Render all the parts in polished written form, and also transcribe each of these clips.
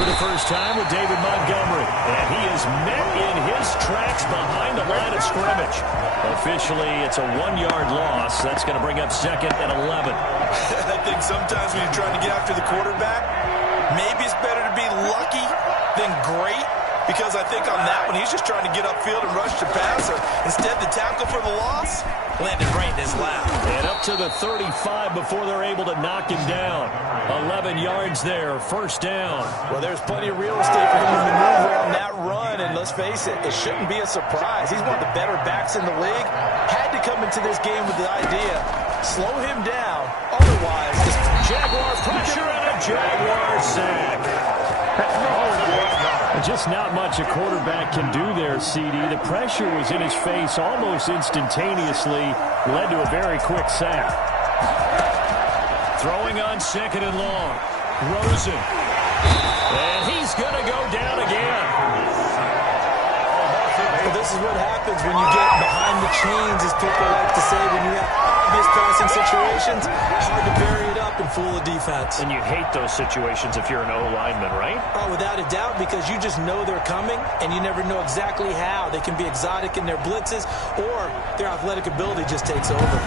for the first time with David Montgomery. And he is met in his tracks behind the line of scrimmage. Officially, it's a 1-yard loss. That's going to bring up 2nd and 11. I think sometimes when you're trying to get after the quarterback, maybe it's better to be lucky than great. Because I think on that one, he's just trying to get upfield and rush the passer. Instead, the tackle for the loss landed right in his lap. And up to the 35 before they're able to knock him down. 11 yards there, first down. Well, there's plenty of real estate for him to maneuver on that run. And let's face it, it shouldn't be a surprise. He's one of the better backs in the league. Had to come into this game with the idea, slow him down. Otherwise, Jaguar pressure and a Jaguar sack. Just not much a quarterback can do there, CD. The pressure was in his face almost instantaneously, led to a very quick sack. Throwing on 2nd and long. Rosen. And he's going to go down again. Well, this is what happens when you get behind the chains, as people like to say, when you have obvious passing situations. Hard to bury it up and fool the defense. And you hate those situations if you're an O-lineman, right? Oh, without a doubt, because you just know they're coming, and you never know exactly how. They can be exotic in their blitzes, or their athletic ability just takes over.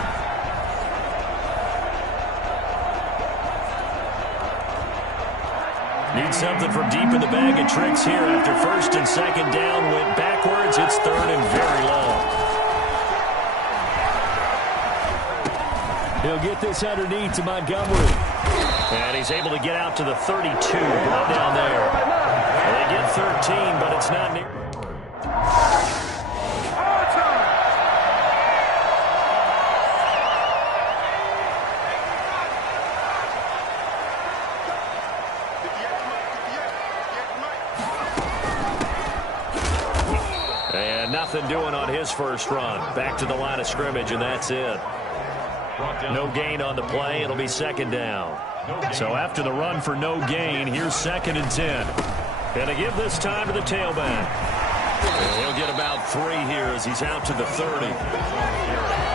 Need something from deep in the bag of tricks here after 1st and 2nd down. Went backwards. It's 3rd and very long. He'll get this underneath to Montgomery. And he's able to get out to the 32. Brought down there. And they get 13, but it's not near. And nothing doing on his first run. Back to the line of scrimmage, and that's it. No gain on the play. It'll be 2nd down. So after the run for no gain, here's 2nd and 10. And to give this time to the tailback. And he'll get about 3 here as he's out to the 30.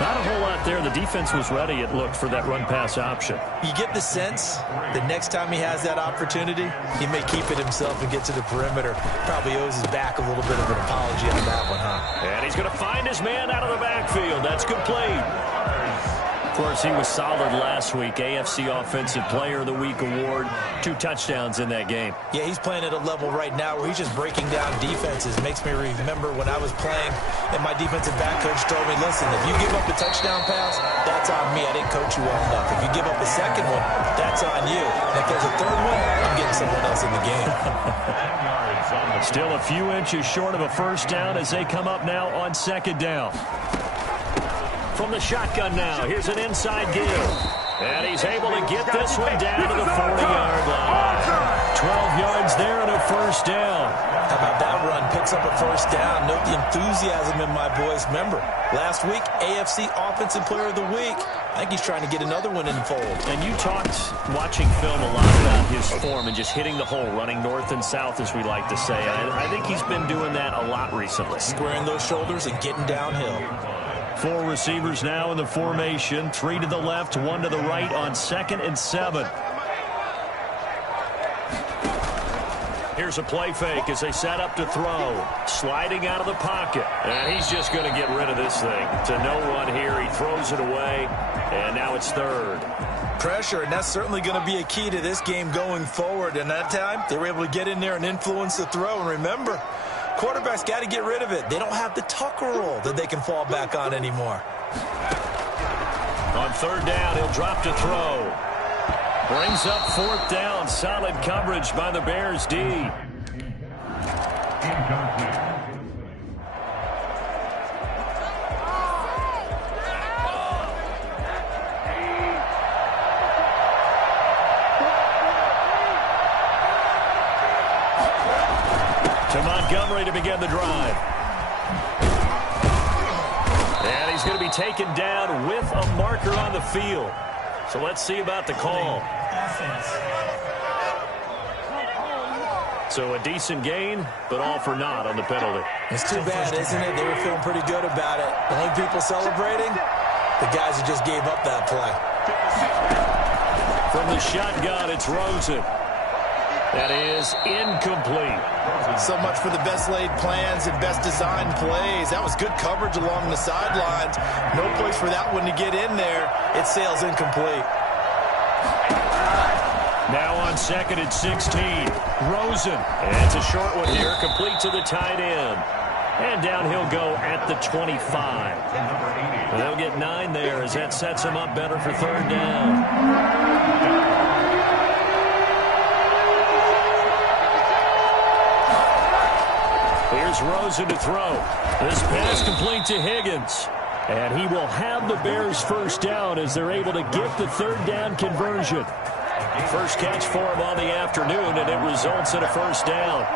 Not a whole lot there. The defense was ready, it looked, for that run-pass option. You get the sense that next time he has that opportunity, he may keep it himself and get to the perimeter. Probably owes his back a little bit of an apology on that one, huh? And he's going to find his man out of the backfield. That's complete. Of course, he was solid last week. AFC Offensive Player of the Week award. 2 touchdowns in that game. Yeah, he's playing at a level right now where he's just breaking down defenses. Makes me remember when I was playing and my defensive back coach told me, listen, if you give up a touchdown pass, that's on me. I didn't coach you well enough. If you give up a second one, that's on you. And if there's a third one, I'm getting someone else in the game. Still a few inches short of a first down as they come up now on 2nd down. From the shotgun now, here's an inside give. And he's able to get this one down to the 40-yard line. 12 yards there and a first down. How about that run? Picks up a first down. Note the enthusiasm in my voice. Remember, last week, AFC Offensive Player of the Week. I think he's trying to get another one in the fold. And you talked, watching film, a lot about his form and just hitting the hole, running north and south, as we like to say. I think he's been doing that a lot recently. Squaring those shoulders and getting downhill. 4 receivers now in the formation. 3 to the left, 1 to the right on 2nd and 7. Here's a play fake as they set up to throw. Sliding out of the pocket. And he's just going to get rid of this thing. To no one here. He throws it away. And now it's 3rd. Pressure, and that's certainly going to be a key to this game going forward. And that time, they were able to get in there and influence the throw. And remember, quarterbacks got to get rid of it. They don't have the Tucker roll that they can fall back on anymore. On 3rd down, he'll drop to throw. Brings up 4th down. Solid coverage by the Bears D. To Montgomery to begin the drive. And he's going to be taken down with a marker on the field. So let's see about the call. So a decent gain, but all for naught on the penalty. It's too bad, isn't it? They were feeling pretty good about it. The only people celebrating, the guys who just gave up that play. From the shotgun, it's Rosen. That is incomplete. So much for the best laid plans and best designed plays. That was good coverage along the sidelines. No place for that one to get in there. It sails incomplete. Now on 2nd and 16, Rosen. And it's a short one here, complete to the tight end. And down he'll go at the 25. They'll get 9 there as that sets him up better for 3rd down. Here's Rosen to throw. This pass complete to Higgins. And he will have the Bears 1st down as they're able to get the 3rd down conversion. First catch for him on the afternoon, and it results in a 1st down.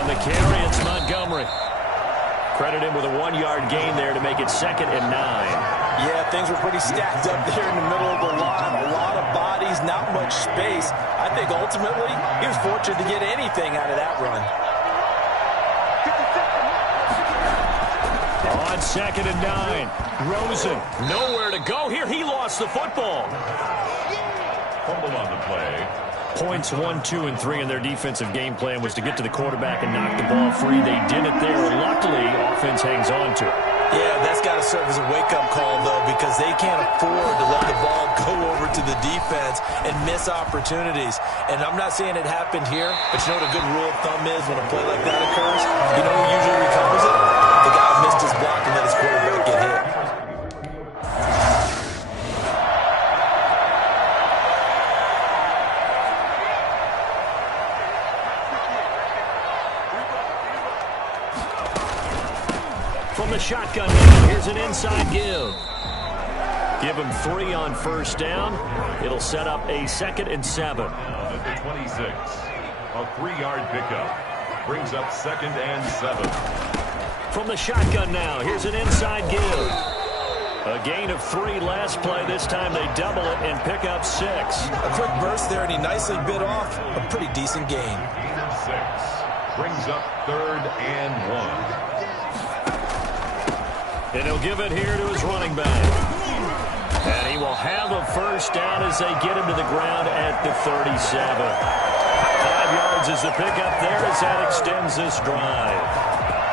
On the carry, it's Montgomery. Credit him with a 1-yard gain there to make it 2nd and 9. Yeah, things were pretty stacked up there in the middle of the line. A lot of bodies, not much space. I think ultimately he was fortunate to get anything out of that run. On 2nd and 9, Rosen, nowhere to go here. He lost the football. Fumble on the play. Points 1, 2, and 3 in their defensive game plan was to get to the quarterback and knock the ball free. They did it there. Luckily, offense hangs on to it. Yeah, that's got to serve as a wake-up call, though, because they can't afford to let the ball go over to the defense and miss opportunities. And I'm not saying it happened here, but you know what a good rule of thumb is when a play like that occurs? You know who usually recovers it? The guy who missed his block and let his quarterback get hit. From the shotgun now, here's an inside give. Give him 3 on 1st down. It'll set up a 2nd and 7. At the 26, a 3-yard pickup brings up 2nd and 7. From the shotgun now, here's an inside give. A gain of 3 last play. This time they double it and pick up 6. A quick burst there, and he nicely bit off a pretty decent gain. Gain of 6 brings up 3rd and 1. And he'll give it here to his running back. And he will have a 1st down as they get him to the ground at the 37. 5 yards is the pickup there as that extends this drive.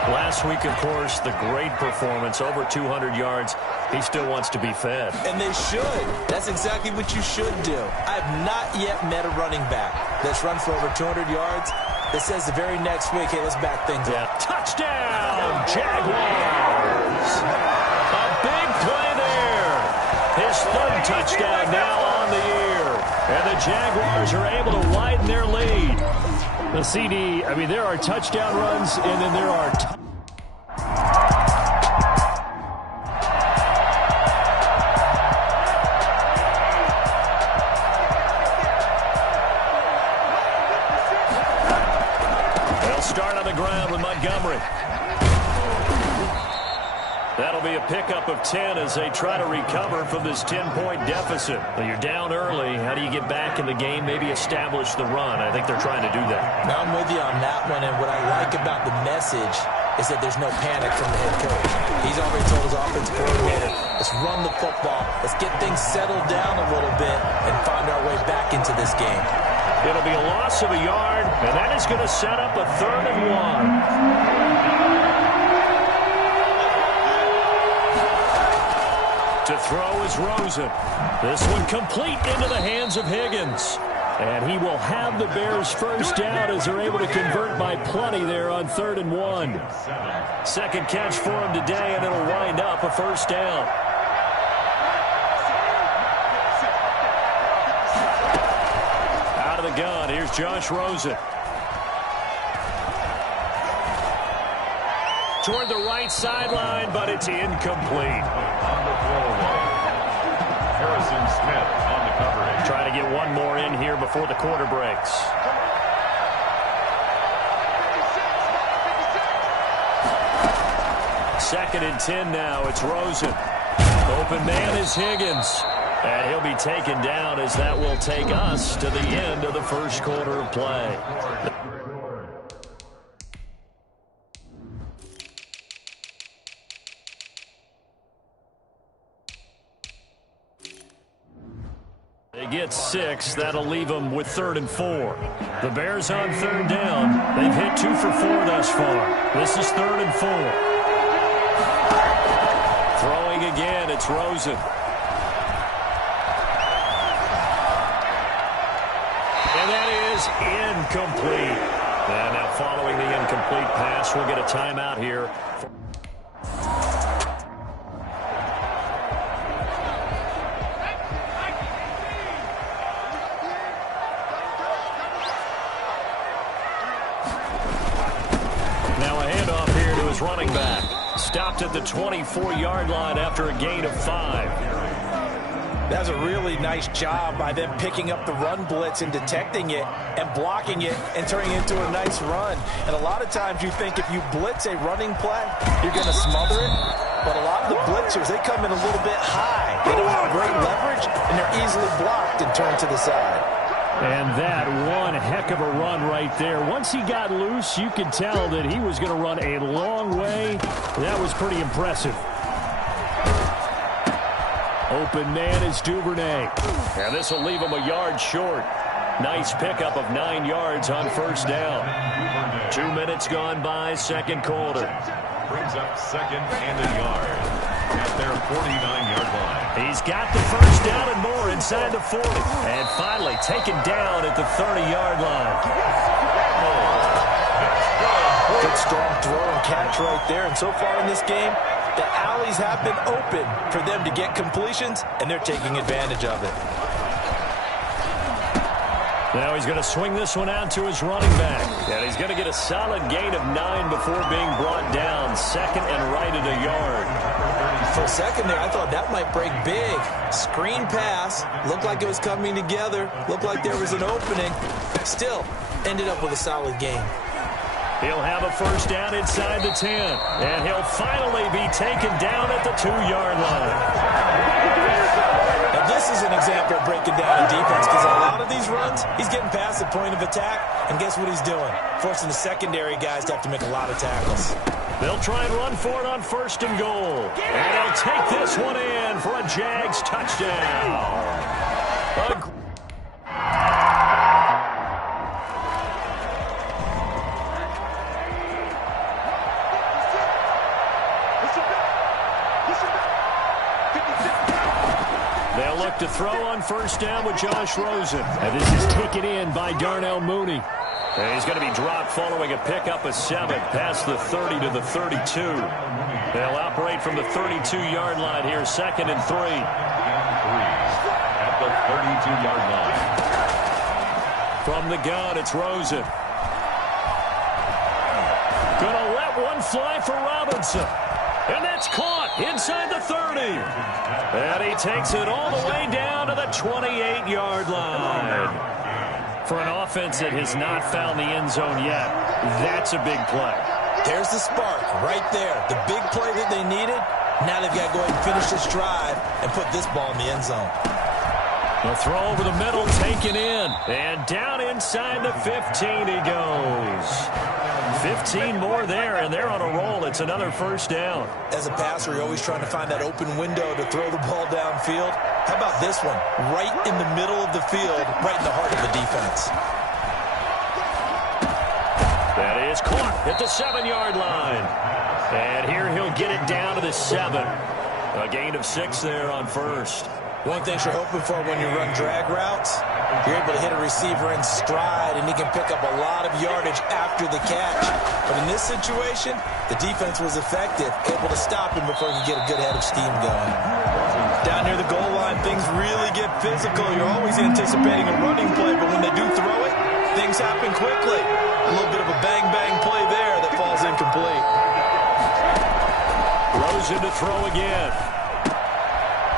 Last week, of course, the great performance, over 200 yards. He still wants to be fed. And they should. That's exactly what you should do. I have not yet met a running back that's run for over 200 yards that says the very next week, hey, let's back things up. Touchdown, Jaguars. A big play there. His 3rd touchdown now on the year. And the Jaguars are able to widen their lead. The CD, I mean, there are touchdown runs, and then there are they'll start on the ground with Montgomery. That'll be a pickup of 10 as they try to recover from this 10-point deficit. Well, you're down early. How do you get back in the game, maybe establish the run? I think they're trying to do that. Now, I'm with you on that one, and what I like about the message is that there's no panic from the head coach. He's already told his offensive coordinator, let's run the football, let's get things settled down a little bit and find our way back into this game. It'll be a loss of a yard, and that is going to set up a 3rd and 1. To throw is Rosen. This one complete into the hands of Higgins. And he will have the Bears 1st down as they're able to convert by plenty there on 3rd and 1. 2nd catch for him today, and it'll wind up a 1st down. Out of the gun, here's Josh Rosen. Toward the right sideline, but it's incomplete. On the forward, Harrison Smith on the coverage. Trying to get one more in here before the quarter breaks. Second and 10 now. It's Rosen. Open man is Higgins. And he'll be taken down as that will take us to the end of the 1st quarter of play. They get 6. That'll leave them with 3rd and 4. The Bears on 3rd down. They've hit 2 for 4 thus far. This is 3rd and 4. Throwing again, it's Rosen. And that is incomplete. And now following the incomplete pass, we'll get a timeout here. Running back stopped at the 24-yard line after a gain of 5. That's a really nice job by them picking up the run blitz and detecting it and blocking it and turning it into a nice run. And a lot of times you think if you blitz a running play, you're going to smother it. But a lot of the blitzers, they come in a little bit high. They don't have great leverage, and they're easily blocked and turned to the side. And that one heck of a run right there. Once he got loose, you could tell that he was going to run a long way. That was pretty impressive. Open man is Duvernay. And this will leave him a yard short. Nice pickup of 9 yards on 1st down. 2 minutes gone by, 2nd quarter. Brings up 2nd and a yard at their 49-yard line. He's got the 1st down and more inside the 40. And finally taken down at the 30-yard line. Good strong throw and catch right there. And so far in this game, the alleys have been open for them to get completions, and they're taking advantage of it. Now he's going to swing this one out to his running back. And he's going to get a solid gain of 9 before being brought down. 2nd and right at a yard. For a second there, I thought that might break big. Screen pass. Looked like it was coming together. Looked like there was an opening. Still, ended up with a solid gain. He'll have a 1st down inside the 10. And he'll finally be taken down at the 2-yard line. Now, this is an example of breaking down a defense because a lot of these runs, he's getting past the point of attack, and guess what he's doing? Forcing the secondary guys to have to make a lot of tackles. They'll try and run for it on 1st and goal. And they'll take this one in for a Jags touchdown. They'll look to throw on 1st down with Josh Rosen. And this is taken in by Darnell Mooney. And he's going to be dropped following a pickup of 7 past the 30 to the 32. They'll operate from the 32-yard line here, 2nd and 3. At the 32-yard line. From the gun, it's Rosen. Going to let one fly for Robinson. And that's caught inside the 30. And he takes it all the way down to the 28-yard line. For an offense that has not found the end zone yet, that's a big play. There's the spark right there. The big play that they needed. Now they've got to go ahead and finish this drive and put this ball in the end zone. The throw over the middle, taken in. And down inside the 15 he goes. 15 more there, and they're on a roll. It's another 1st down. As a passer, you're always trying to find that open window to throw the ball downfield. How about this one? Right in the middle of the field, right in the heart of the defense. That is caught at the 7-yard line. And here he'll get it down to the 7. A gain of 6 there on 1st. One thing you're hoping for when you run drag routes, you're able to hit a receiver in stride, and he can pick up a lot of yardage after the catch. But in this situation, the defense was effective, able to stop him before he could get a good head of steam going. Down near the goal line, things really get physical. You're always anticipating a running play, but when they do throw it, things happen quickly. A little bit of a bang-bang play there that falls incomplete. Rosen to throw again.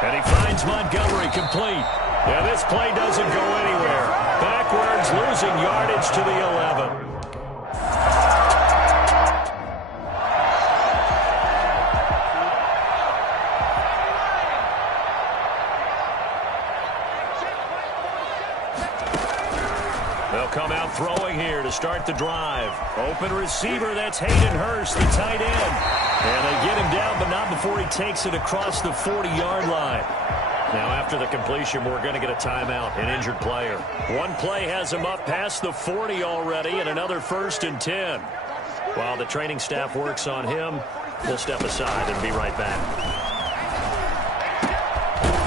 And he finds Montgomery complete. Yeah, this play doesn't go anywhere. Backwards, losing yardage to the 11. They'll come out throwing here to start the drive. Open receiver, that's Hayden Hurst, the tight end. And they get him down, but not before he takes it across the 40-yard line. Now after the completion, we're going to get a timeout, an injured player. One play has him up past the 40 already, and another 1st and 10. While the training staff works on him, we'll step aside and be right back.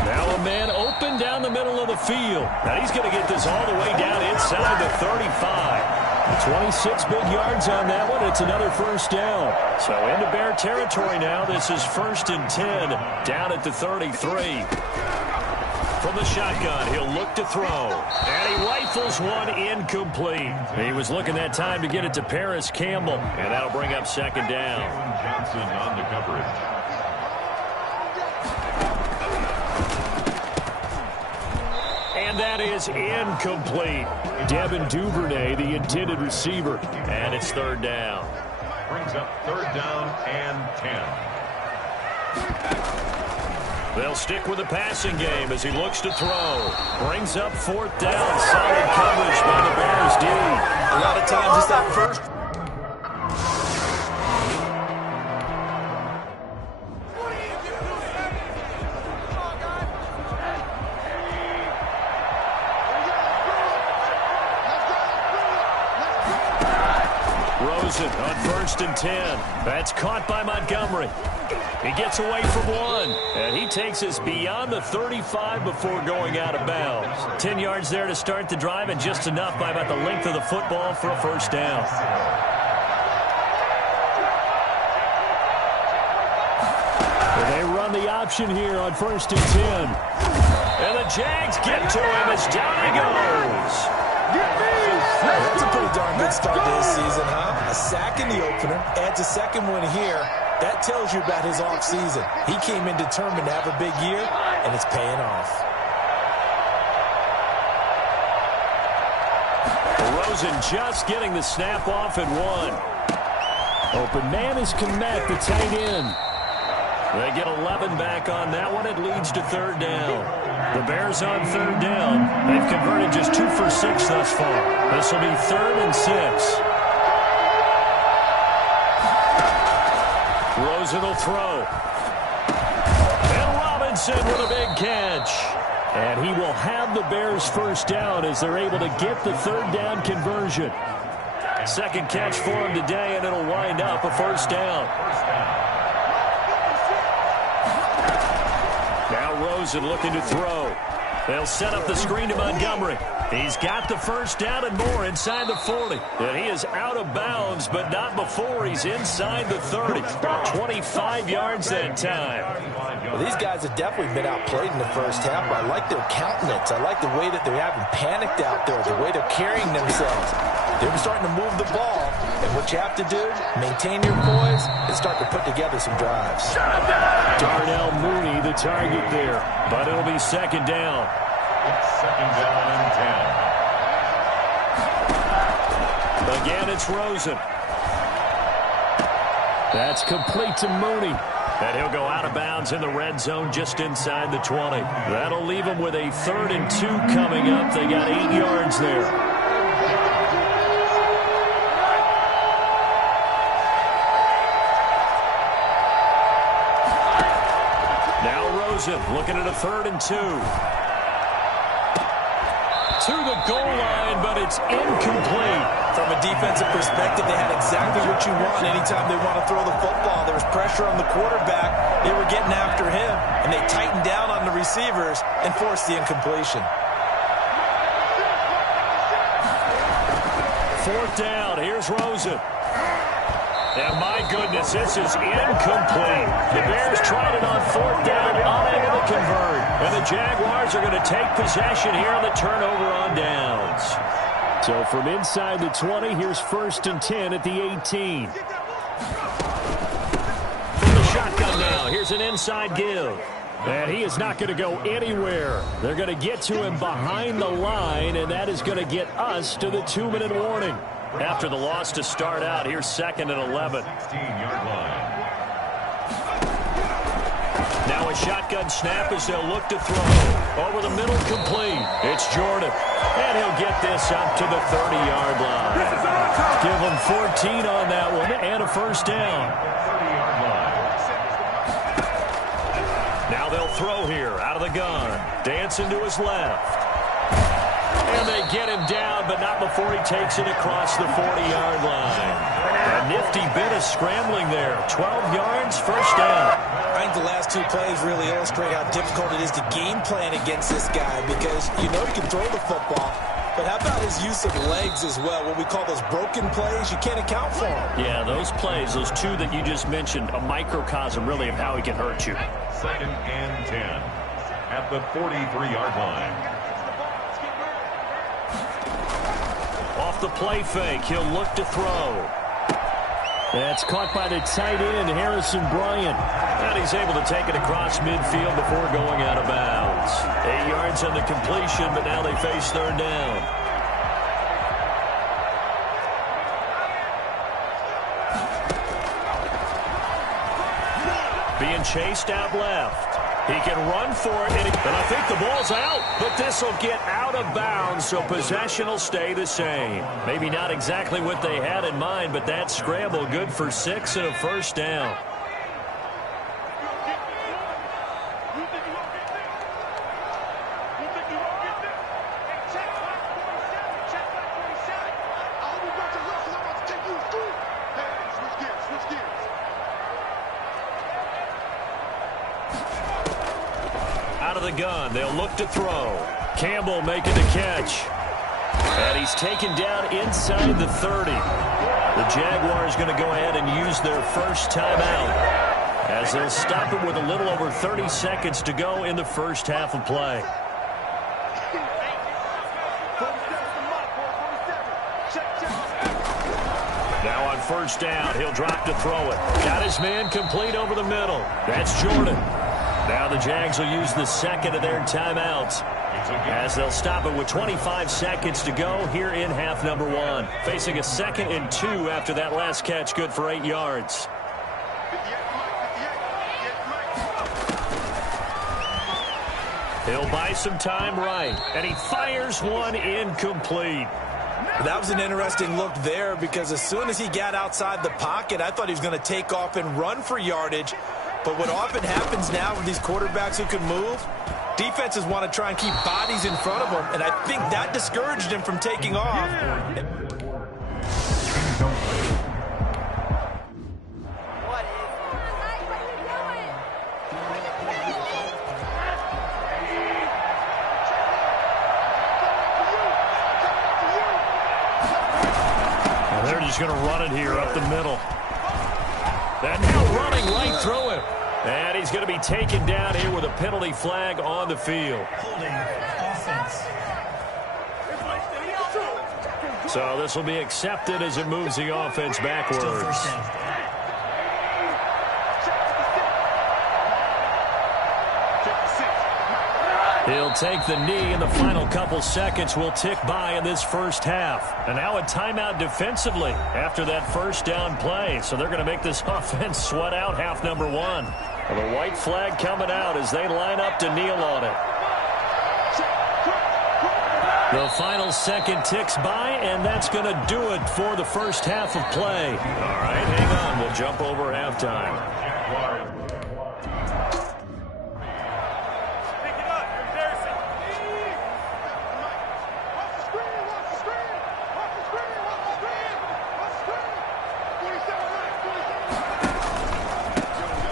Now a man open down the middle of the field. And he's going to get this all the way down inside the 35. 26 big yards on that one. It's another 1st down. So into Bear territory now. This is 1st and 10 down at the 33. From the shotgun, he'll look to throw. And he rifles one incomplete. He was looking that time to get it to Paris Campbell. And that'll bring up 2nd down. Johnson on the coverage. And that is incomplete. Devin Duvernay, the intended receiver. And it's 3rd down. Brings up 3rd down and 10. They'll stick with the passing game as he looks to throw. Brings up 4th down. Solid coverage by the Bears D. A lot of times it's that first. Rosen on 1st and 10. That's caught by Montgomery. He gets away from one, and he takes us beyond the 35 before going out of bounds. 10 yards there to start the drive, and just enough by about the length of the football for a 1st down. They run the option here on 1st and 10. And the Jags get to him as down he goes. That's a pretty darn good start to this season, huh? A sack in the opener, adds a 2nd one here. That tells you about his offseason. He came in determined to have a big year, and it's paying off. Rosen just getting the snap off and 1. Open man is Kmet, the tight end. They get 11 back on that one. It leads to 3rd down. The Bears on 3rd down. They've converted just 2 for 6 thus far. This will be 3rd and 6. Rosen will throw. And Robinson with a big catch. And he will have the Bears' 1st down as they're able to get the 3rd down conversion. 2nd catch for him today, and it'll wind up a 1st down. Now Rosen looking to throw. They'll set up the screen to Montgomery. He's got the 1st down and more inside the 40. And he is out of bounds, but not before he's inside the 30. 25 yards that time. Well, these guys have definitely been outplayed in the 1st half, but I like their countenance. I like the way that they haven't panicked out there, the way they're carrying themselves. They're starting to move the ball, and what you have to do, maintain your poise and start to put together some drives. Darnell Mooney, the target there, but it'll be 2nd down. It's 2nd down and 10. Again, it's Rosen. That's complete to Mooney. And he'll go out of bounds in the red zone just inside the 20. That'll leave him with a 3rd and 2 coming up. They got 8 yards there. Looking at a 3rd and 2. To the goal line, but it's incomplete. From a defensive perspective, they had exactly what you want anytime they want to throw the football. There was pressure on the quarterback. They were getting after him, and they tightened down on the receivers and forced the incompletion. 4th down. Here's Rosen. And my goodness, this is incomplete. The Bears tried it on 4th down, unable to convert. And the Jaguars are going to take possession here on the turnover on downs. So from inside the 20, here's 1st and 10 at the 18. From the shotgun now, here's an inside give. And he is not going to go anywhere. They're going to get to him behind the line, and that is going to get us to the 2-minute warning. After the loss to start out, here's 2nd and 11. 16-yard line. Now a shotgun snap as they'll look to throw. Over the middle, complete. It's Jordan. And he'll get this up to the 30-yard line. Give him 14 on that one and a 1st down. 30-yard line. Now Now they'll throw here out of the gun. Dancing to his left. And they get him down, but not before he takes it across the 40-yard line. A nifty bit of scrambling there. 12 yards, first down. I think the last two plays really illustrate how difficult it is to game plan against this guy because you know he can throw the football. But how about his use of legs as well? What we call those broken plays, you can't account for them. Yeah, those plays, those two that you just mentioned, a microcosm really of how he can hurt you. Second and 10 at the 43-yard line. Off the play fake, he'll look to throw. That's caught by the tight end, Harrison Bryant. And he's able to take it across midfield before going out of bounds. 8 yards on the completion, but now they face third down. Being chased out left. He can run for it, and I think the ball's out. But this will get out of bounds, so possession will stay the same. Maybe not exactly what they had in mind, but that scramble good for 6 and a first down. Out of the gun, they'll look to throw. Campbell making the catch. And he's taken down inside the 30. The Jaguars going to go ahead and use their first timeout as they'll stop it with a little over 30 seconds to go in the first half of play. Now on first down, he'll drop to throw it. Got his man complete over the middle. That's Jordan. Now the Jags will use the second of their timeouts as they'll stop it with 25 seconds to go here in half number 1. Facing a 2nd and 2 after that last catch, good for 8 yards. He'll buy some time right, and he fires one incomplete. That was an interesting look there because as soon as he got outside the pocket, I thought he was going to take off and run for yardage. But what often happens now with these quarterbacks who can move, defenses want to try and keep bodies in front of them, and I think that discouraged him from taking off. And they're just going to run it here up the middle. And now running right through him. And he's going to be taken down here with a penalty flag on the field. Holding offense. So this will be accepted as it moves the offense backwards. Still first down. He'll take the knee, and the final couple seconds will tick by in this first half. And now a timeout defensively after that first down play. So they're going to make this offense sweat out half number 1. And the white flag coming out as they line up to kneel on it. The final second ticks by, and that's going to do it for the first half of play. All right, hang on. We'll jump over halftime.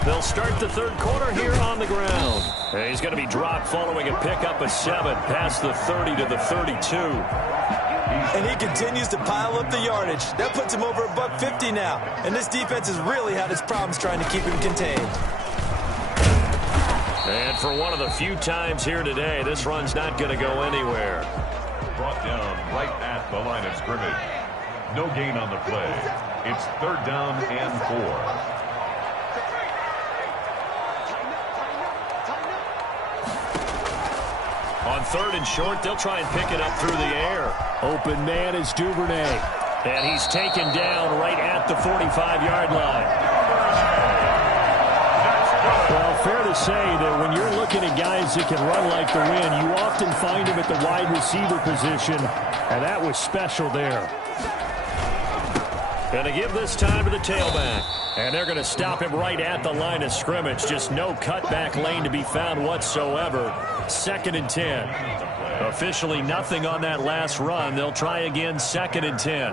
They'll start the third quarter here on the ground. And he's going to be dropped following a pickup of 7 past the 30 to the 32. And he continues to pile up the yardage. That puts him over $150 now. And this defense has really had its problems trying to keep him contained. And for one of the few times here today, this run's not going to go anywhere. Brought down right at the line of scrimmage. No gain on the play. It's third down and 4. On third and short, they'll try and pick it up through the air. Open man is Duvernay. And he's taken down right at the 45-yard line. Well, fair to say that when you're looking at guys that can run like the wind, you often find them at the wide receiver position, and that was special there. Going to give this time to the tailback. And they're going to stop him right at the line of scrimmage. Just no cutback lane to be found whatsoever. 2nd and 10. Officially nothing on that last run. They'll try again, 2nd and 10.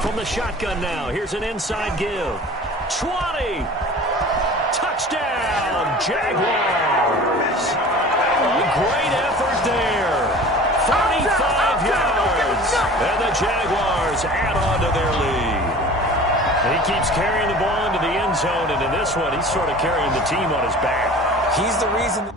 From the shotgun now, here's an inside give. 20. Touchdown, Jaguars. A great effort there. 35 yards. And the Jaguars add on to their lead. He keeps carrying the ball into the end zone, and in this one, he's sort of carrying the team on his back. He's the reason.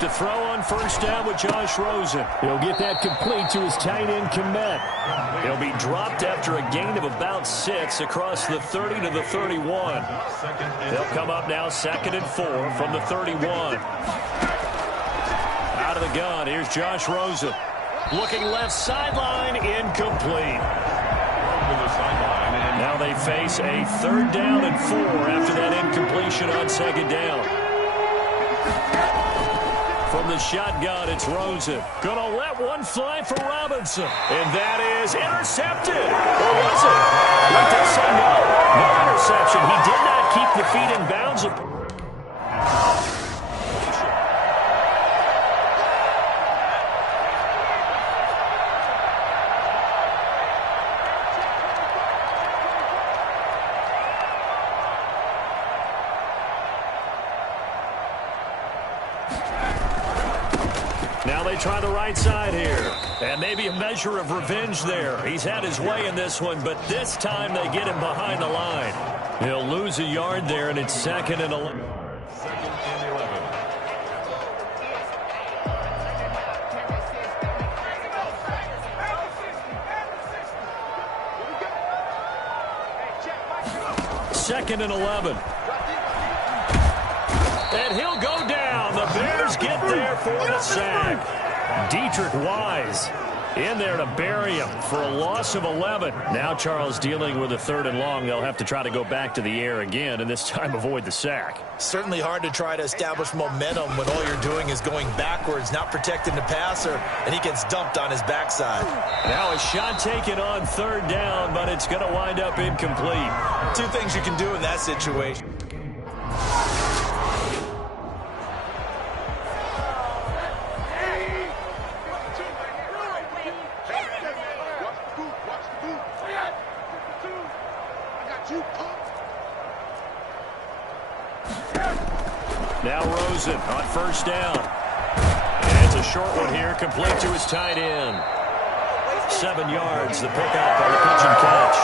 To throw on first down with Josh Rosen. He'll get that complete to his tight end, Komet. He'll be dropped after a gain of about 6 across the 30 to the 31. They'll come up now 2nd and 4 from the 31. Out of the gun, here's Josh Rosen. Looking left sideline, incomplete. Now they face a 3rd down and 4 after that incompletion on 2nd down. From the shotgun, it's Rosen. Gonna let one fly for Robinson. And that is intercepted. Or was it? Wait, did say no. No interception. He did not keep the feet in bounds. Now they try the right side here. And maybe a measure of revenge there. He's had his way in this one, but this time they get him behind the line. He'll lose a yard there, and it's 2nd and 11. Second and 11. And he'll go down. The Bears get there for the sack. Dietrich Wise in there to bury him for a loss of 11. Now Charles dealing with a 3rd and long. They'll have to try to go back to the air again, and this time avoid the sack. Certainly hard to try to establish momentum when all you're doing is going backwards, not protecting the passer, and he gets dumped on his backside. Now a shot taken on 3rd down, but it's going to wind up incomplete. 2 things you can do in that situation. Now Rosen on first down. And it's a short one here, complete to his tight end. 7 yards, the pickup on the pitch and catch.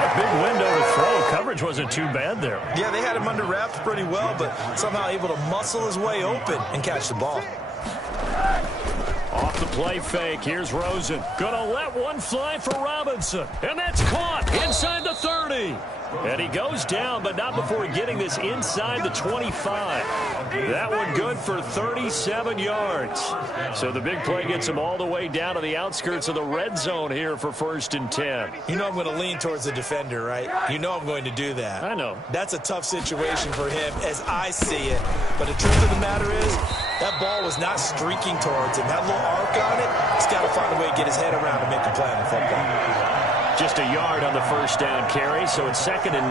A big window to throw. Coverage wasn't too bad there. Yeah, they had him under wraps pretty well, but somehow able to muscle his way open and catch the ball. Off the play fake, here's Rosen. Gonna let one fly for Robinson. And that's caught inside the 30. And he goes down, but not before getting this inside the 25. That one good for 37 yards. So the big play gets him all the way down to the outskirts of the red zone here for 1st and 10. You know I'm going to lean towards the defender, right? You know I'm going to do that. I know. That's a tough situation for him as I see it. But the truth of the matter is, that ball was not streaking towards him. That little arc on it, he's got to find a way to get his head around and make a play on the football. Just a yard on the first down carry, so it's 2nd and 9.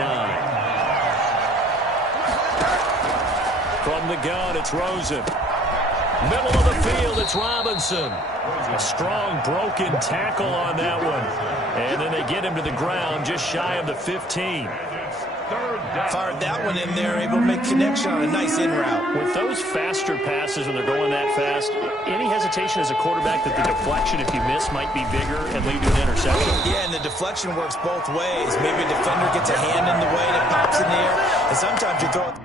From the gun, it's Rosen. Middle of the field, it's Robinson. A strong broken tackle on that one. And then they get him to the ground just shy of the 15. Fired that one in there, able to make connection on a nice in route. With those faster passes when they're going that fast, any hesitation as a quarterback that the deflection, if you miss, might be bigger and lead to an interception? Yeah, and the deflection works both ways. Maybe a defender gets a hand in the way and it pops in the air, and sometimes you throw it.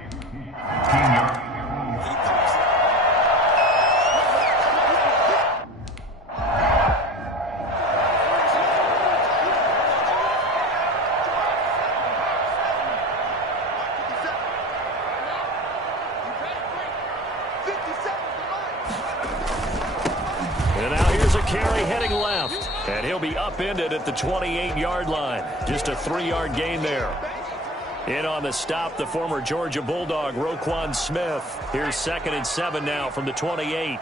And now here's a carry heading left. And he'll be upended at the 28-yard line. Just a 3-yard gain there. In on the stop, the former Georgia Bulldog, Roquan Smith. Here's 2nd and 7 now from the 28.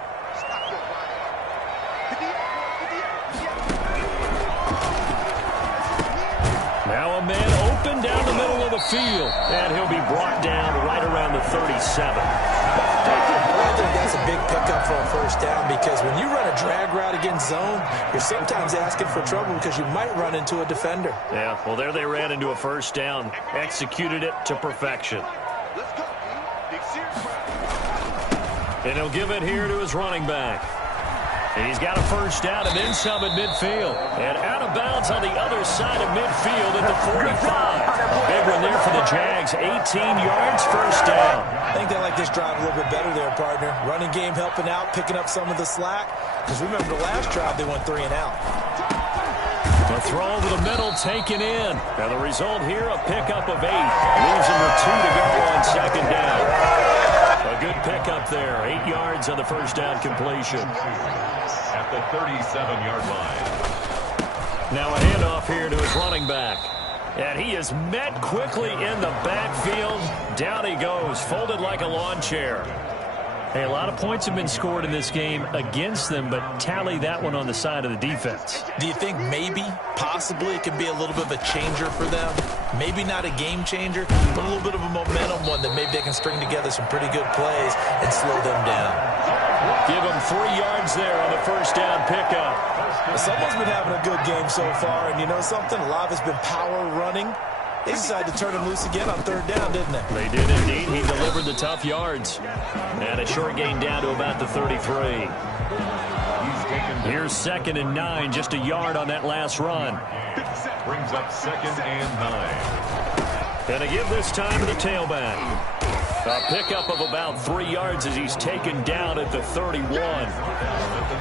Now a man open down the middle of the field. And he'll be brought down right around the 37. I think that's a big pickup for a first down because when you run a drag route against zone, you're sometimes asking for trouble because you might run into a defender. Yeah, well, there they ran into a first down. Executed it to perfection. And he'll give it here to his running back. And he's got a first down and then some at midfield. And out of bounds on the other side of midfield at the 45. Big one there for the Jags. 18 yards, first down. I think they like this drive a little bit better there, partner. Running game helping out, picking up some of the slack. Because remember the last drive, they went 3 and out. The throw over the middle taken in. And the result here, a pickup of 8. Leaves him with 2 to go on second down. A good pickup there. 8 yards on the first down completion. At the 37-yard line. Now a handoff here to his running back. And he is met quickly in the backfield. Down he goes, folded like a lawn chair. Hey, a lot of points have been scored in this game against them, but tally that one on the side of the defense. Do you think maybe, possibly, it could be a little bit of a changer for them? Maybe not a game changer, but a little bit of a momentum one that maybe they can string together some pretty good plays and slow them down. Give them 3 yards there on the first down pickup. Someone's been having a good game so far, and you know something? A lot of it's been power running. They decided to turn him loose again on 3rd down, didn't they? They did indeed. He delivered the tough yards. And a short gain down to about the 33. Here's 2nd and 9, just a yard on that last run. Brings up 2nd and 9. And a give this time to the tailback. A pickup of about 3 yards as he's taken down at the 31.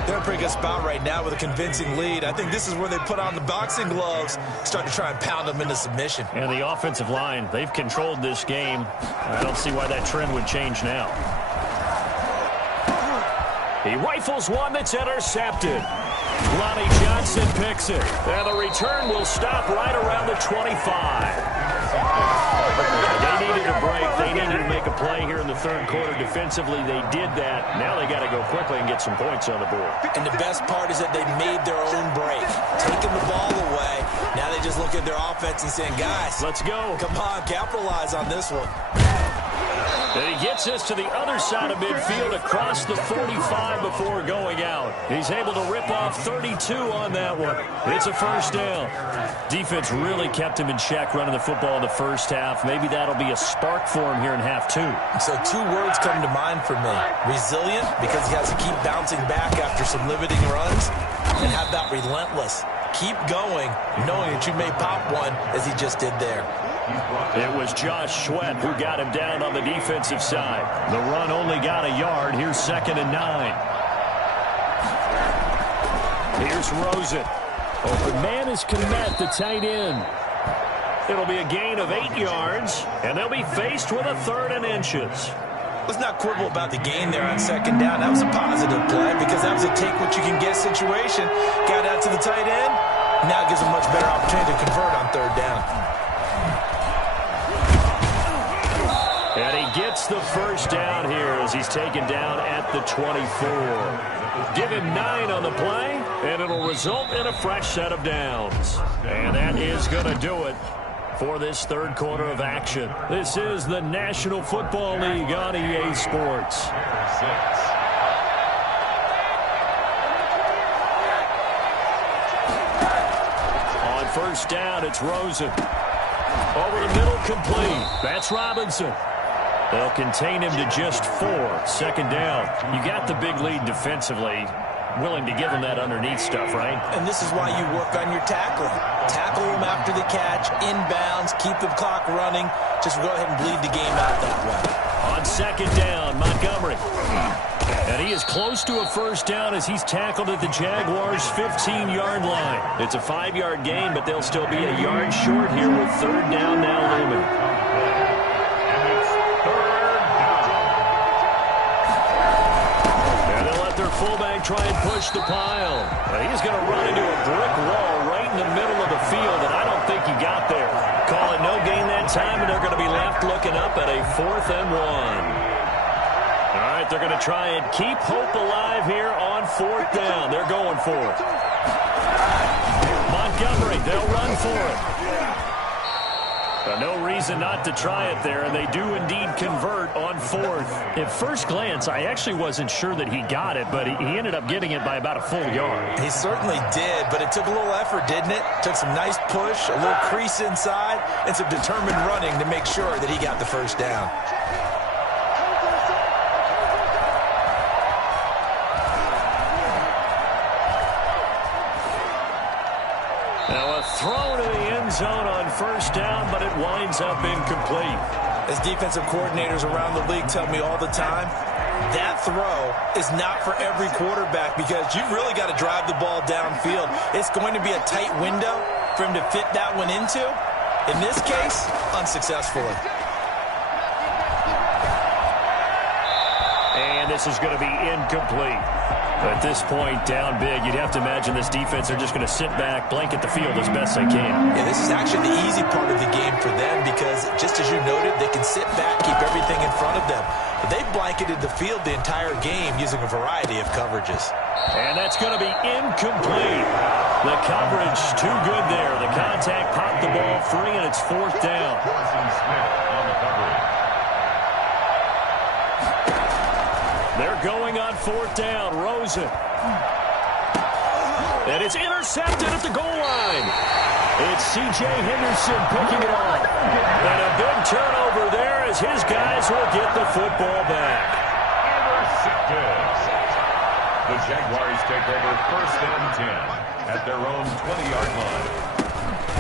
They're in a pretty good spot right now with a convincing lead. I think this is where they put on the boxing gloves, start to try and pound them into submission. And the offensive line, they've controlled this game. I don't see why that trend would change now. He rifles one that's intercepted. Lonnie Johnson picks it. And the return will stop right around the 25. They needed a break. They needed to make a play here in the 3rd quarter. Defensively, they did that. Now they got to go quickly and get some points on the board. And the best part is that they made their own break. Taking the ball away. Now they just look at their offense and saying, guys, let's go. Come on, capitalize on this one. And he gets us to the other side of midfield across the 45 before going out. He's able to rip off 32 on that one. It's a first down. Defense really kept him in check running the football in the first half. Maybe that'll be a spark for him here in half 2. So 2 words come to mind for me. Resilient, because he has to keep bouncing back after some limiting runs. And how about relentless? Keep going, knowing that you may pop one as he just did there. It was Josh Sweat who got him down on the defensive side. The run only got a yard. Here's 2nd and 9. Here's Rosen. Open man is Kmet, the tight end. It'll be a gain of 8 yards, and they'll be faced with a 3rd and inches. Let's not quibble about the gain there on 2nd down. That was a positive play because that was a take-what-you-can-get situation. Got out to the tight end. Now it gives a much better opportunity to convert on 3rd down. And he gets the first down here as he's taken down at the 24. Give him 9 on the play, and it'll result in a fresh set of downs. And that is going to do it for this 3rd quarter of action. This is the National Football League on EA Sports. On first down, it's Rosen. Over the middle, complete. That's Robinson. They'll contain him to just 4. 2nd down. You got the big lead defensively. Willing to give him that underneath stuff, right? And this is why you work on your tackling. Tackle him after the catch, inbounds, keep the clock running. Just go ahead and bleed the game out that way. On 2nd down, Montgomery. And he is close to a first down as he's tackled at the Jaguars' 15-yard line. It's a 5-yard gain, but they'll still be a yard short here with 3rd down now looming. their fullback try and push the pile. He's going to run into a brick wall right in the middle of the field, and I don't think he got there. Call it no gain that time, and they're going to be left looking up at a 4th and 1. All right, they're going to try and keep hope alive here on 4th down. They're going for it. Montgomery, they'll run for it. No reason not to try it there, and they do indeed convert on 4th. At first glance, I actually wasn't sure that he got it, but he ended up getting it by about a full yard. He certainly did, but it took a little effort, didn't it? Took some nice push, a little crease inside, and some determined running to make sure that he got the first down. Now a throw to the end zone on 1st down, but it winds up incomplete. As defensive coordinators around the league tell me all the time, that throw is not for every quarterback because you've really got to drive the ball downfield. It's going to be a tight window for him to fit that one into. In this case, unsuccessfully. And this is going to be incomplete. At this point, down big, you'd have to imagine this defense are just going to sit back, blanket the field as best they can. Yeah, this is actually the easy part of the game for them because, just as you noted, they can sit back, keep everything in front of them. But they've blanketed the field the entire game using a variety of coverages. And that's going to be incomplete. The coverage too good there. The contact popped the ball free, and it's 4th down. They're going on 4th down. Rosen. And it's intercepted at the goal line. It's C.J. Henderson picking it up. And a big turnover there as his guys will get the football back. Intercepted. The Jaguars take over 1st and 10 at their own 20-yard line.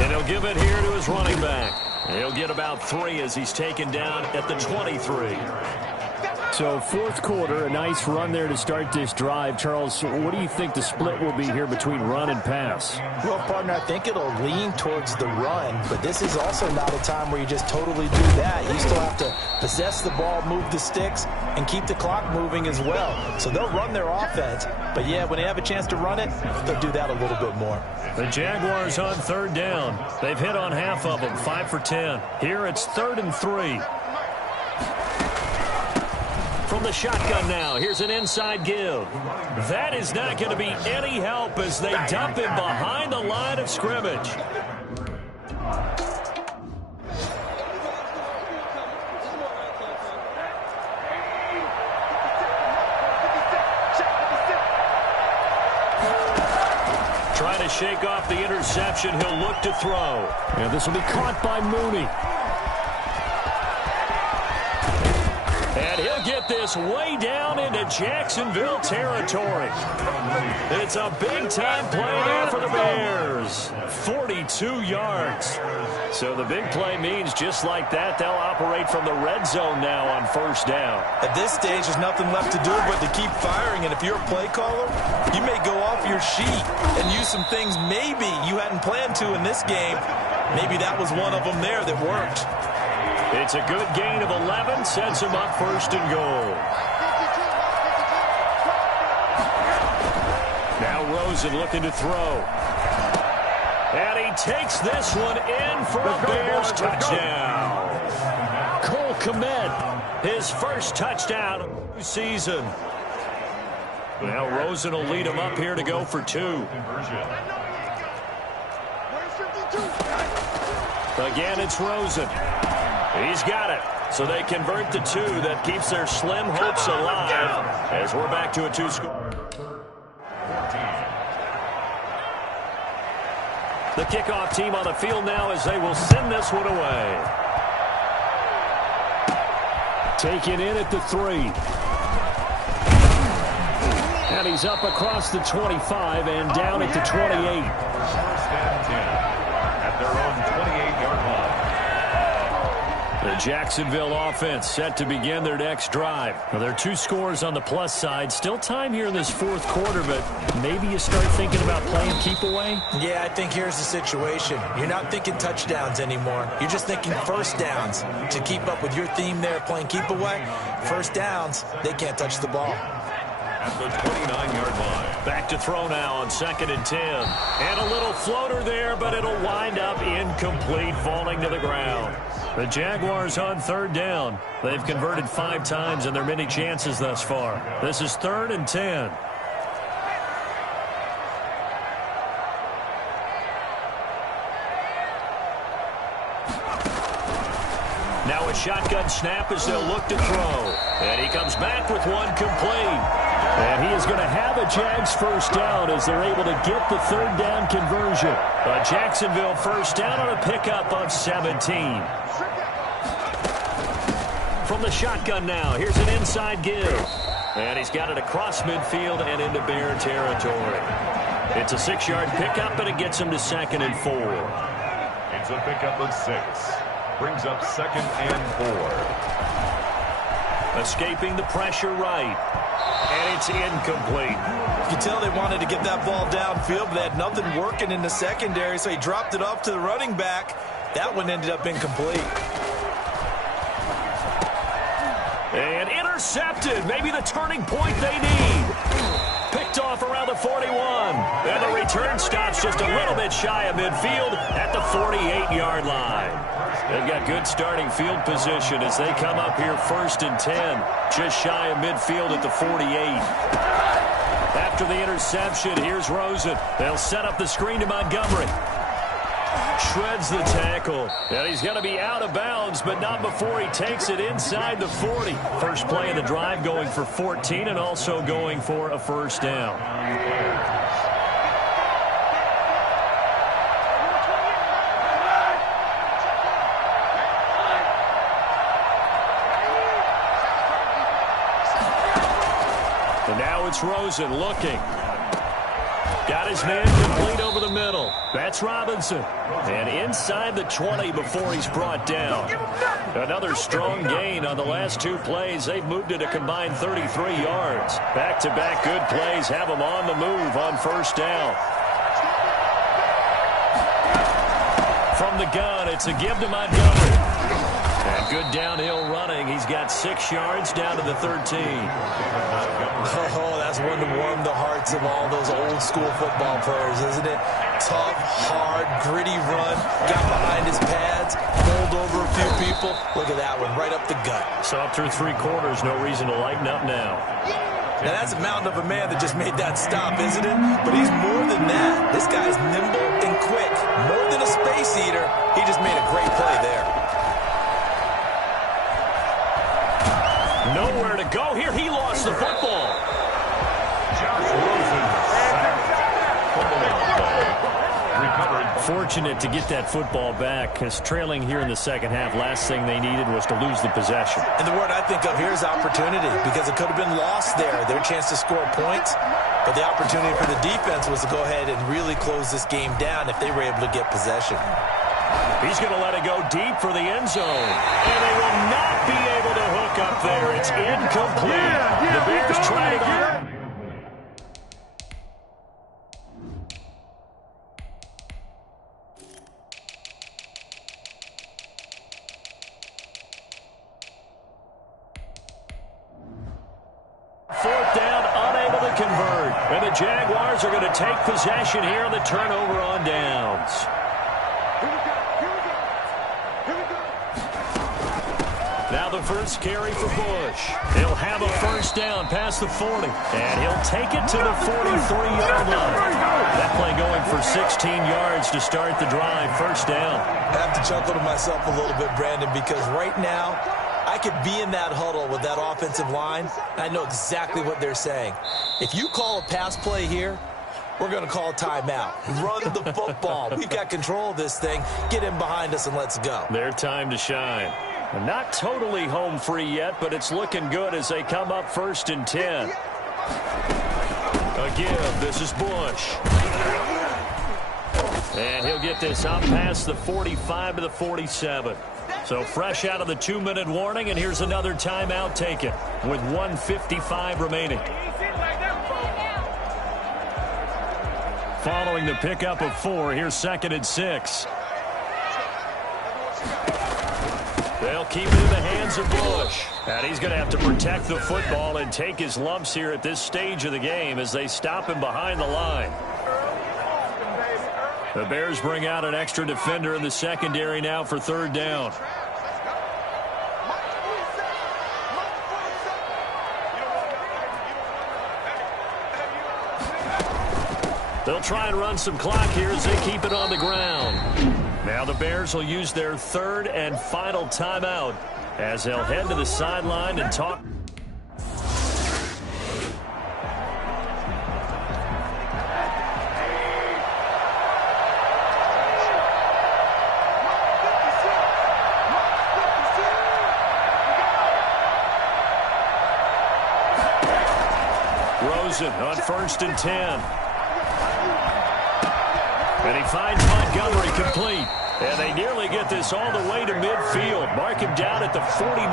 And he'll give it here to his running back. He'll get about 3 as he's taken down at the 23. So 4th quarter, a nice run there to start this drive. Charles, what do you think the split will be here between run and pass? Well, partner, I think it'll lean towards the run, but this is also not a time where you just totally do that. You still have to possess the ball, move the sticks, and keep the clock moving as well. So they'll run their offense, but yeah, when they have a chance to run it, they'll do that a little bit more. The Jaguars on 3rd down. They've hit on half of them, 5 for 10. Here it's 3rd and 3. From the shotgun now, here's an inside give. That is not going to be any help as they dump him behind the line of scrimmage. Trying to shake off the interception, he'll look to throw. And this will be caught by Mooney. And he'll get this way down into Jacksonville territory. It's a big-time play there for the Bears. 42 yards. So the big play means just like that, they'll operate from the red zone now on 1st down. At this stage, there's nothing left to do but to keep firing. And if you're a play caller, you may go off your sheet and use some things maybe you hadn't planned to in this game. Maybe that was one of them there that worked. It's a good gain of 11, sets him up 1st and goal. Now Rosen looking to throw. And he takes this one in for a Bears touchdown. Cole Kmet, his first touchdown of the season. Now Rosen will lead him up here to go for 2. Again, it's Rosen. He's got it. So they convert the 2. That keeps their slim hopes alive as we're back to a 2-score. The kickoff team on the field now as they will send this one away. Taken in at the 3. And he's up across the 25 and down at the 28. 1st and 10 at their own 28-yard line. The Jacksonville offense set to begin their next drive. Now, there are 2 scores on the plus side. Still time here in this 4th quarter, but maybe you start thinking about playing keep away? Yeah, I think here's the situation. You're not thinking touchdowns anymore. You're just thinking 1st downs. To keep up with your theme there, playing keep away, 1st downs, they can't touch the ball. at the 29-yard line. Back to throw now on 2nd and 10. And a little floater there, but it'll wind up incomplete, falling to the ground. The Jaguars on 3rd down. They've converted 5 times in their many chances thus far. This is 3rd and 10. Now a shotgun snap as they'll look to throw. And he comes back with one complete. And he is going to have a Jags first down as they're able to get the 3rd down conversion. A Jacksonville first down on a pickup of 17. From the shotgun now, here's an inside give. And he's got it across midfield and into Bear territory. It's a 6-yard pickup, and it gets him to 2nd and 4. It's a pickup of 6. Brings up 2nd and 4. Escaping the pressure right. And it's incomplete. You can tell they wanted to get that ball downfield, but they had nothing working in the secondary, so he dropped it off to the running back. That one ended up incomplete. And intercepted. Maybe the turning point they need. Picked off around the 41. And the return stops just a little bit shy of midfield at the 48-yard line. They've got good starting field position as they come up here 1st and 10. Just shy of midfield at the 48. After the interception, here's Rosen. They'll set up the screen to Montgomery. Shreds the tackle. And he's going to be out of bounds, but not before he takes it inside the 40. First play of the drive going for 14 and also going for a first down. And now it's Rosen looking. Got his man complete over the middle. That's Robinson. And inside the 20 before he's brought down. Another strong gain on the last 2 plays. They've moved it a combined 33 yards. Back-to-back good plays have them on the move on first down. From the gun, it's a give to Montgomery. And good downhill running. He's got 6 yards down to the 13. Oh, that's one to warm the hearts of all those old school football players, isn't it? Tough, hard, gritty run. Got behind his pads, bowled over a few people. Look at that one, right up the gut. So up through 3 quarters, no reason to lighten up now. Now that's a mountain of a man that just made that stop, isn't it? But he's more than that. This guy's nimble and quick. More than a space eater. He just made a great play there. Nowhere to go here. He lost the football. Fortunate to get that football back, because trailing here in the second half, last thing they needed was to lose the possession. And the word I think of here is opportunity, because it could have been lost there. Their chance to score points, but the opportunity for the defense was to go ahead and really close this game down if they were able to get possession. He's going to let it go deep for the end zone. And they will not be able to hook up there. It's incomplete. The Bears tried it on. Fourth down, unable to convert. And the Jaguars are going to take possession here on the turnover on downs. Now the first carry for Bush. He'll have a first down past the 40. And he'll take it to the 43-yard line. That play going for 16 yards to start the drive. First down. I have to chuckle to myself a little bit, Brandon, because right now I could be in that huddle with that offensive line. I know exactly what they're saying. If you call a pass play here, we're going to call a timeout. Run the football. We've got control of this thing. Get in behind us and let's go. Their time to shine. Not totally home free yet, but it's looking good as they come up 1st and 10. A give. This is Bush. And he'll get this up past the 45 to the 47. So fresh out of the 2-minute warning, and here's another timeout taken with 1:55 remaining. Following the pickup of 4, here's 2nd and 6. They'll keep it in the hands of Bush. And he's going to have to protect the football and take his lumps here at this stage of the game as they stop him behind the line. The Bears bring out an extra defender in the secondary now for third down. They'll try and run some clock here as they keep it on the ground. Now the Bears will use their third and final timeout as they'll head to the sideline and talk. Rosen on 1st and 10. And he finds Montgomery complete. And they nearly get this all the way to midfield. Mark him down at the 49.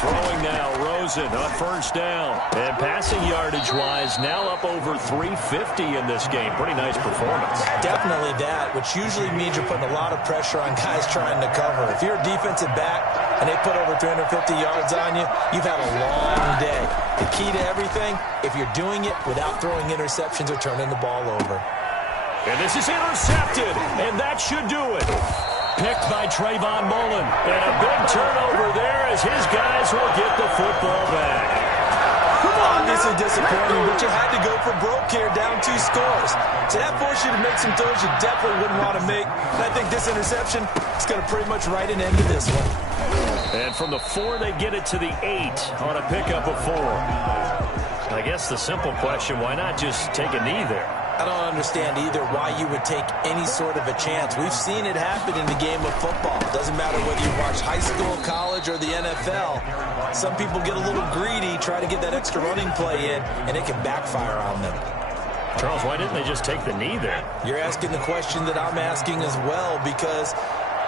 Throwing now, Rosen on 1st down. And passing yardage-wise, now up over 350 in this game. Pretty nice performance. Definitely that, which usually means you're putting a lot of pressure on guys trying to cover. If you're a defensive back and they put over 350 yards on you, you've had a long day. The key to everything, if you're doing it without throwing interceptions or turning the ball over. And this is intercepted, and that should do it. Picked by Trayvon Mullen. And a big turnover there as his guys will get the football back. Obviously disappointing, but you had to go for broke here, down 2 scores. So that forced you to make some throws you definitely wouldn't want to make. And I think this interception is going to pretty much write an end to this one. And from the 4, they get it to the 8 on a pickup of 4. I guess the simple question, why not just take a knee there? I don't understand either why you would take any sort of a chance. We've seen it happen in the game of football. It doesn't matter whether you watch high school, college, or the NFL. Some people get a little greedy, try to get that extra running play in, and it can backfire on them. Charles, why didn't they just take the knee there? You're asking the question that I'm asking as well, because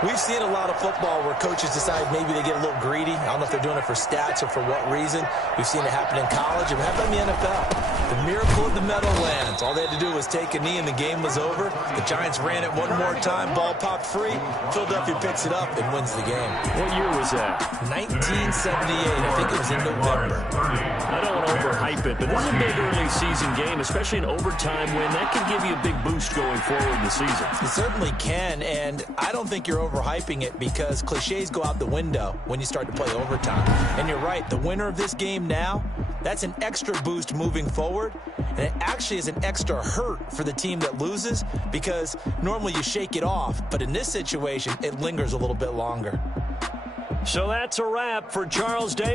we've seen a lot of football where coaches decide maybe they get a little greedy. I don't know if they're doing it for stats or for what reason. We've seen it happen in college and it happened in the NFL. The miracle of the Meadowlands. All they had to do was take a knee and the game was over. The Giants ran it one more time. Ball popped free. Philadelphia picks it up and wins the game. What year was that? 1978. I think it was in November. I don't want to overhype it, but this is a big early season game, especially an overtime win. That can give you a big boost going forward in the season. It certainly can, and I don't think you're overhyping it because cliches go out the window when you start to play overtime. And you're right, the winner of this game now, that's an extra boost moving forward, and it actually is an extra hurt for the team that loses because normally you shake it off, but in this situation, it lingers a little bit longer. So that's a wrap for Charles Davis.